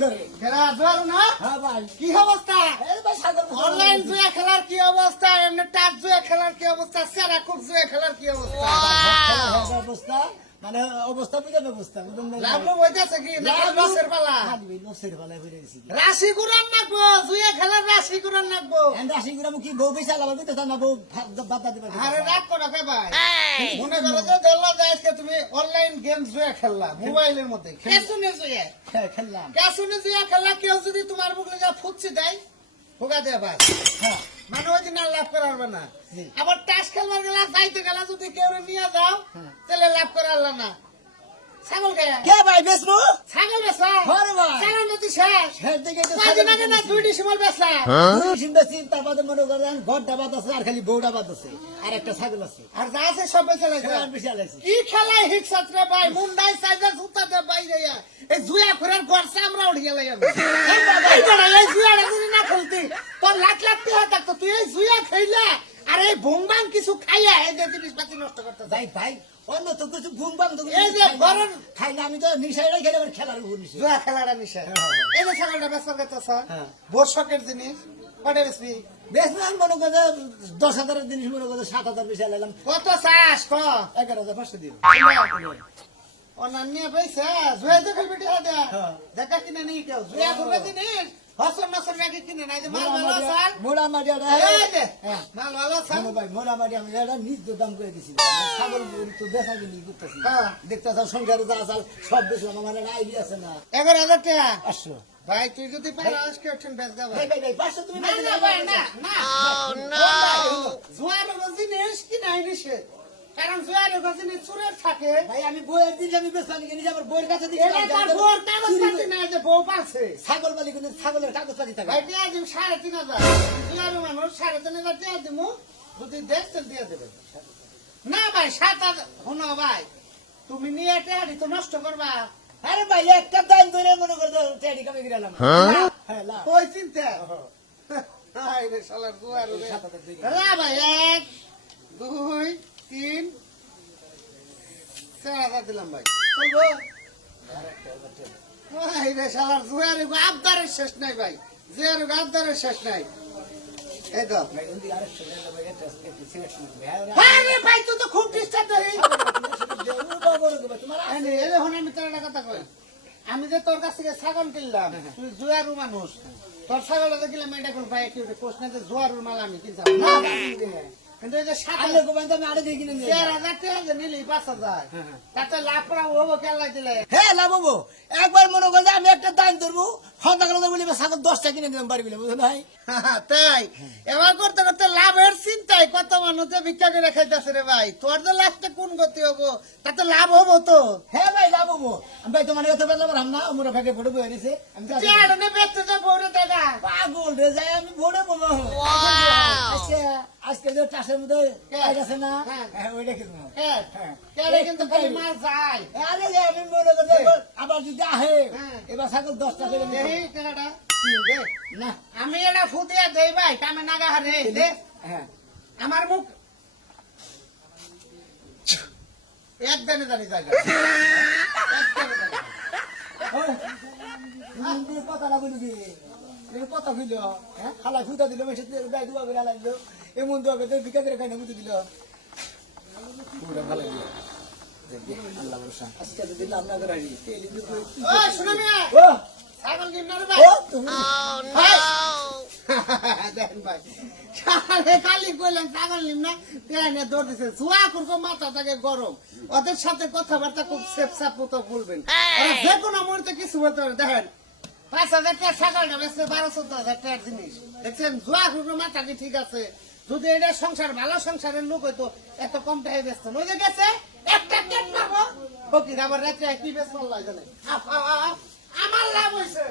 করে খেলা জোয়ার না? হ্যাঁ ভাই। কি অবস্থা? এই ভাই সাগর অনলাইন জুয়া খেলার কি অবস্থা? এমনি টাচ জুয়া খেলার কি অবস্থা? সেরা কুক জুয়া খেলার কি অবস্থা? অবস্থা। মানে অবস্থা বুঝে ব্যবস্থা বুঝুন না কি? না লসের পালা। লসের বেলায় হয়ে গেছি। রাশি গুরান নাকবো জুয়া খেলার রাশি গুরান নাকবো। এন্ড আসি কি বউ বেশি আলাদা বুঝতে না বউ বাতা দিবা। আরে রাগ করো কে ভাই? মনে করো যে দল্লা যাইছে তুমি অনলাইন গেম জুয়া খেললা মোবাইলের মধ্যে। কেসুনে জুয়া। হ্যাঁ খেললাম। কেসুনে জুয়া খেললা কেউ যদি তোমার বুকলে যা ফুটছে দেয় ভোগা দেয় বাস। হ্যাঁ। মানে ওই দিন আর লাভ করা পারবে না। আবার টাস খেলবার গেলা যাইতে গেলা যদি কেউ নিয়ে যাও হ্যাঁ। তাহলে লাভ করা না। কে? কে ভাই বেসমু ছাগল বেসা ঘরে ভাই। ছাগল নদী শেষ। শেষ দিকে তো কয়দিন আগে না দুই ডিসেম্বর বেসলা তার বাদে মনে করেন ঘরটা বাদ আছে আর খালি বউটা বাদ আছে আর একটা ছাগল আছে। আর যা আছে সব বেসে লাগছে খেলার বেশি আলাইছে কি খেলায় হিক সাত্রে ভাই? মুন্ডাই সাইজা জুতা দে বাইরে এই জুয়া ঘুরার গড়ছে আমরা উঠে গেলে এই বড় এই জুয়াটা যদি না খেলতি তোর লাখ লাখ টাকা থাকতো। তুই এই জুয়া খেইলা? আর ভুংবাং কিছু খাইয়া এই যে জিনিসপাতি নষ্ট করতে যাই ভাই অন্য তো কিছু বাম তো এই যে ঘরের- খাইলে আমি তো নিশাইটাই খেলে আবার খেলার উপর নিশে জুয়া খেলাটা নিশা এই যে ছাগলটা বেচার কথা স্যার হ্যাঁ। বর্ষকের জিনিস কটে বেশি বেশ মনে করে দশ হাজারের জিনিস মনে করে সাত হাজার বেশি আলাইলাম কত চাষ ক? এগারো হাজার পাঁচশো দিন অন্যান্য পয়সা জুয়া তো খেলবি হ্যাঁ। দেখা কিনে নেই কেউ। জুয়া করবে জিনিস হসন নসন ব্যাগে কিনে নাই যে মাল ভালো স্যার মোড়া মারি হ্যাঁ মাল ভালো স্যার শোনো ভাই মোড়া মারি আমি এটা নিজ দাম করে দিছি। ছাগল তো বেচা কিনি করতেছি। হ্যাঁ। দেখতে সংসারে যা চাল সব বেশলাম আমার একটা আইডিয়া আছে না। এগারো হাজার টাকা? পাঁচশো। ভাই তুই যদি পারাস কেউ ঠিক বেচ দা ভাই ভাই ভাই ভাই পাঁচশো তুমি না না না না জুয়ার জিনিস কি নাই নিষেধ কারণ জুয়ার জিনিস চুরের থাকে ভাই আমি বইয়ের দিন আমি বেচলাম নিজে আমার বইয়ের কাছে দিচ্ছি এটা তার বোর কাগজ পাতি নাই যে বউ পাচ্ছে ছাগল মালিক কিন্তু ছাগলের কাগজ পাতি থাকে। ভাই দিয়ে দিম সাড়ে তিন হাজার। জুয়ার মানুষ সাড়ে তিন হাজার দিয়ে দিব যদি দেখতে দিয়ে দেবে। না ভাই সাত শোনো ভাই তুমি নিয়ে টেহারি তো নষ্ট করবা। আরে ভাই একটা দাম ধরে মনে করতো টেডি কামে গেলাম হ্যাঁ? ওই চিন্তা? দিকে। না ভাই এক দুই হাজার দিলাম ভাই চলবো রে শালার জুয়ার আবদারের শেষ নাই জুয়ার আবদারের শেষ নাই। এই তো। হ্যাঁ, হ্যাঁ তুই তো খুব ডিস্টার্ব ধরি আমি তোর একটা কথা কই। আমি যে তোর কাছ থেকে ছাগল কিনলাম তুই জুয়ারু মানুষ। তোর ছাগল কিনলাম এটা কোন ভাই কি কোশ্চেন যে জুয়ারুর মাল আমি কিনতাম। কিন্তু এই যে সাত আলে গোবান তো আমি আরে হাজার নিলি পাঁচ হাজার। তাতে লাভ করা হব কেলা দিলে। হ্যাঁ লাভ হব একবার মনে আমি একটা দান ধরবো হন্তা করে বলি এবার ছাগল দশটা কিনে দিলাম বাড়ি বলে ভাই তাই। এবার করতে করতে চিন্তায় কত মানুষ ভিক্ষা করে খাইতেছে রে ভাই। তোর যে লাস্টে কোন গতি হব? তাতে লাভ হব তো। হ্যাঁ ভাই লাভ হব। আমি ভাই তোমার কথা বললাম না আমরা ভাগে বয়ে নিছে আমি তো বেচতে দাদা। পাগল রে যাই আমি ভোরে বলব। আজকে আজকে যে চাষের মধ্যে কাজ আছে না হ্যাঁ। হ্যাঁ ওইটা কিনবো হ্যাঁ। হ্যাঁ। কেলে কিন্তু খালি মাল যায়। আরে যে আমি মনে আবার যদি আহে হ্যাঁ। এবার ছাগল দশটা করে। না। আমি এটা ফুটিয়া দেই ভাই কামে নাগা হারে। দে হ্যাঁ। আমার মুখ। এক দানে দানি জায়গা। কথা না বলি কি এই কথা কইল হ্যাঁ? খালা ফুটা দিল মেসে দুয়া করে লাগল এমন দুয়া করে বিকা করে খাই না দিল। পুরা ভালো দিল আল্লাহ ভরসা। আজকে তো দিলাম না করে তেলি দিল ওই শুনে মিয়া। ও! ছাগল কিন ভাই? ও তুমি ওদের সাথে কথাবার্তা খুব মুহূর্তে কিছু টাকা বারো চোদ্দ হাজার জিনিস দেখছেন জুয়া মাথা ঠিক আছে যদি এটা সংসার ভালো সংসারের লোক হইতো এত কম টাকায় ব্যস্ত ওই যে গেছে একটা রাত্রে কি বেশ আমার লাভ হয়েছে